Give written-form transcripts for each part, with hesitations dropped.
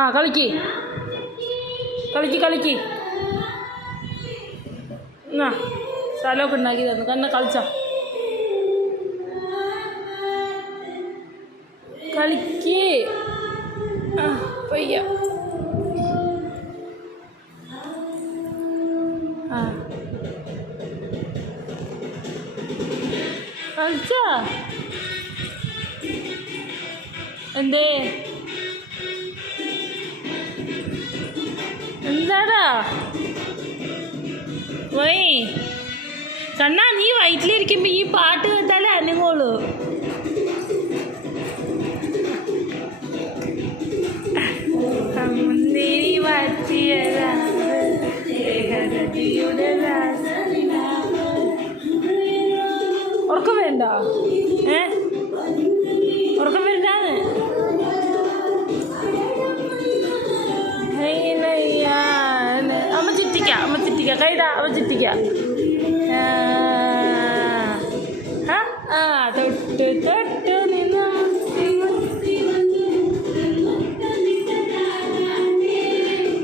ആ കളിക്ക് കളിക്ക് കളിക്ക്. എന്നാ സ്ഥലമൊക്കെ ഉണ്ടാക്കി തന്നു കണ്ണ കളിച്ച കളിക്ക്. ആ പയ്യ ആ കളിച്ച എന്തേ എന്താടാ പോയി കണ്ണാ നീ വയറ്റിലിരിക്കുമ്പോ ഈ പാട്ട് കേട്ടാലേ അനങ്ങോളൂ. ഉറക്കം വേണ്ട ഉറക്കം വരണ്ടാന്ന്. അമ്മ ചിറ്റിക്ക കൈതാ അമ്മ ചിറ്റിക്ക. ആ തൊട്ട് തൊട്ട് നിന്നും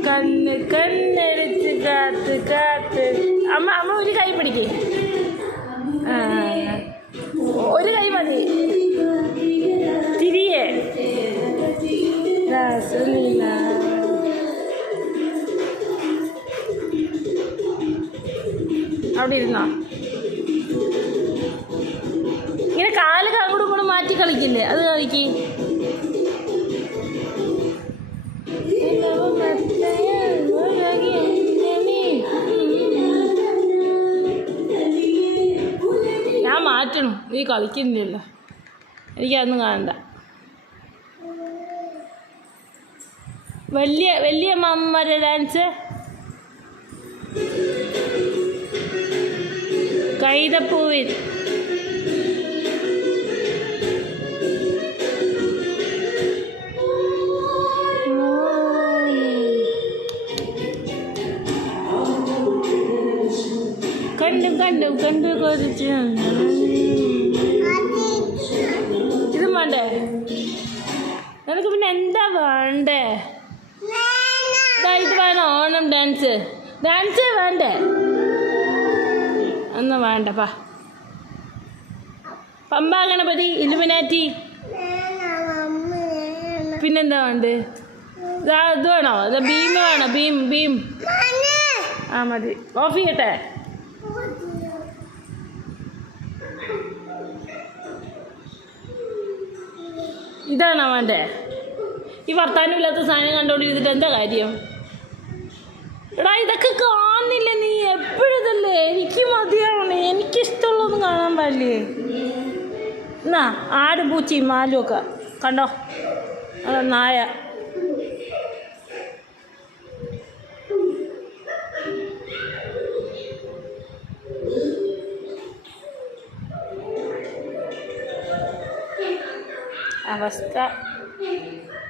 കണ്ണ് കണ്ണെടുത്ത് കാത്ത് കാത്ത്. അമ്മ അമ്മ ഒരു കൈ പിടിക്കേ. ഒരു കൈ മതി തിരിയേ. അവിടെ ഇരുന്നോ ഇങ്ങനെ കാല് അങ്ങോട്ടും ഇങ്ങോട്ടും മാറ്റി കളിക്കില്ലേ അത് കളിക്ക്. ഞാൻ മാറ്റണം നീ കളിക്കുന്നില്ലല്ലോ എനിക്കതൊന്നും കാണണ്ട. വലിയ അമ്മമാരെ ഡാൻസ് കൈതപ്പൂവിൻ. കണ്ടു കൊതിച്ച് ഇതും വേണ്ടേ നിനക്ക്? പിന്നെ എന്താ വേണ്ടേ? ഇത് വേണോ ഓണം ഡാൻസ് വേണ്ടേ? ഒന്നും വേണ്ടപ്പാ. പമ്പ ഗണപതി ഇലുമിനാറ്റി പിന്നെന്താ വേണ്ടേ? ഇത് വേണോ? ഭീം വേണോ? ഭീം ആ മതി. ഓഫ് ചെയ്യട്ടെ? ഇതാണോ വേണ്ടേ? ഈ വർത്താനമില്ലാത്ത സാധനം കണ്ടുകൊണ്ടിരുന്നിട്ട് എന്താ കാര്യം? എടാ ഇതൊക്കെ കാണുന്നില്ല നീ എപ്പോഴും ഇതല്ലേ. എനിക്ക് മതിയാവണേ, എനിക്കിഷ്ടമുള്ളതൊന്നും കാണാൻ പാടില്ലേ. എന്നാ ആടും പൂച്ചയും മാലും ഒക്കെ കണ്ടോ അതാ നായ. അവസ്ഥ